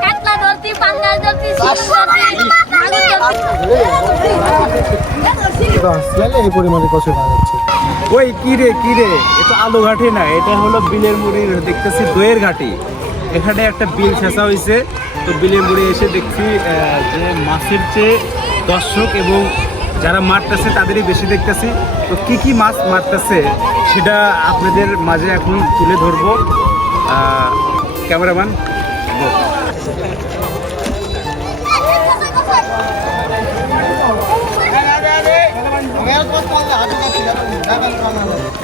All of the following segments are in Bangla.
কাতলা ধরতি, পাঙ্গাস ধরতি, শিং ধরতি, মাগুর ধরতি। এই পরিমাণে কষে পাওয়া যাচ্ছে। ওই কি রে এটা আলু ঘাটি না, এটা হলো বিলের মুড়ি। দেখতেছি দইয়ের ঘাটি। এখানে একটা বিল ছেঁচা হয়েছে, তো বিলের মুড়ি এসে দেখছি যে মাছের চেয়ে দর্শক এবং যারা মারতেছে তাদেরই বেশি দেখতেছি। তো কি মাছ মারতেছে সেটা আপনাদের মাঝে এখন তুলে ধরবো। ক্যামেরাম্যান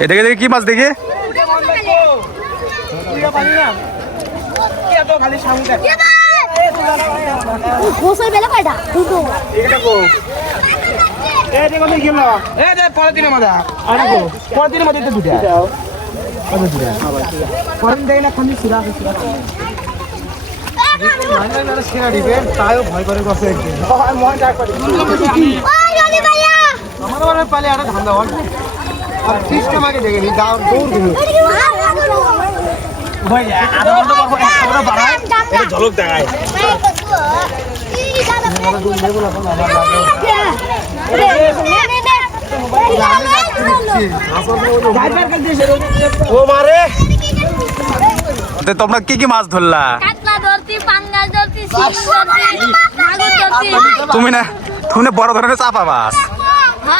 দেখে কি মাছ দেখে সেরা দিবে তাইও ভয় করে গেছে একদিন আমার পালে আরো ধান্দা হল আর সিস্টেম আগে দেখে নি দাও দৌড় দিবি ভাই আধা ঘন্টা পর একটা বাড়ায় এটা ঝলক দেখায় ও মারে তোমরা কি মাছ ধরলা? কাতলা ধরতি, পাঙ্গাস ধরতি, শিং ধরতি, মাগুর ধরতি। তুমি না বড় ধরনের চাপা মাছ।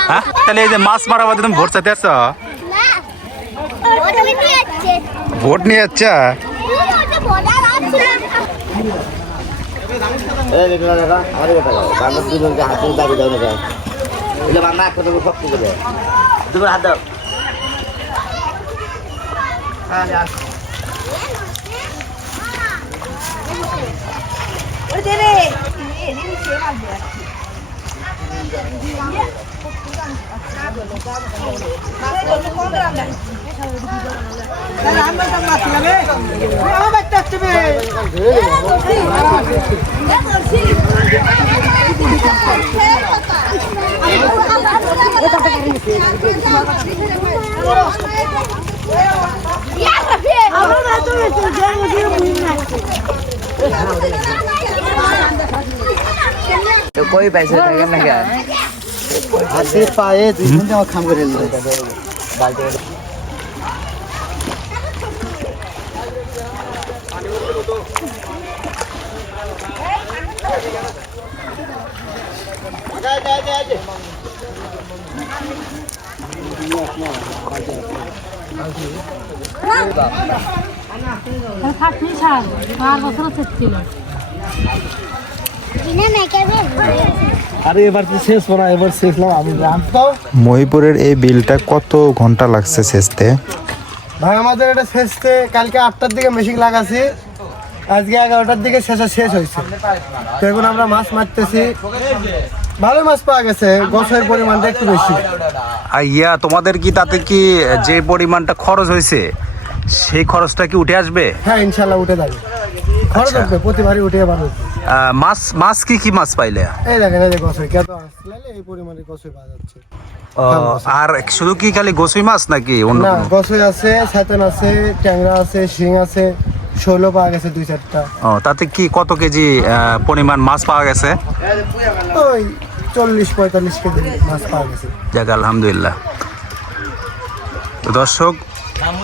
হ্যাঁ, তাহলে এই যে মাছ মারা বাদে তুমি ভোট চাইতে আসছো? ভোট নিয়ে যাচ্ছা? कोई पैसे देंगे ना क्या হাতে পায়ে দুই ঘন্টা আমার খাম করে নিল আরে এবার তো শেষ করা এবার শেষ না আমি জানতাম। মহিপুরের এই বিলটা কত ঘন্টা লাগছে শেষতে? ভাই আমাদের এটা শেষতে কালকে 8টার দিকে মেশিন লাগাছি, আজকে 11টার দিকে শেষ হয়েছে। তো এখন আমরা মাছ মারতেছি, ভালো মাছ পাওয়া গেছে, গোছের পরিমাণটা একটু বেশি। ইয়া তোমাদের কি তাতে কি যে পরিমাণটা খরচ হয়েছে সেই খরচটা কি উঠে আসবে? হ্যাঁ ইনশাল্লাহ উঠে যাবে, খরচ উঠবে, প্রতিবারই উঠে যাবে। মাছ কি মাছ পাইলে? এই দেখেন এই যে গোছের কত আসলে এই পরিমাণে গোছে পাওয়া যাচ্ছে। আর শুধু কি খালি গোসুই মাছ নাকি অন্য? না, গোছে আছে, ছাতন আছে, ট্যাংরা আছে, শিং আছে, শৈল পাওয়া গেছে 2-4টা। তাতে কি কত কেজি পরিমাণ মাছ পাওয়া গেছে? ওই 40-45 কেজি মাছ পাওয়া গেছে। যাক আলহামদুলিল্লাহ। তো দর্শক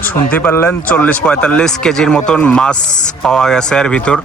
শুনতে পারলেন 40-45 কেজির মতন মাছ পাওয়া গেছে এর ভিতর।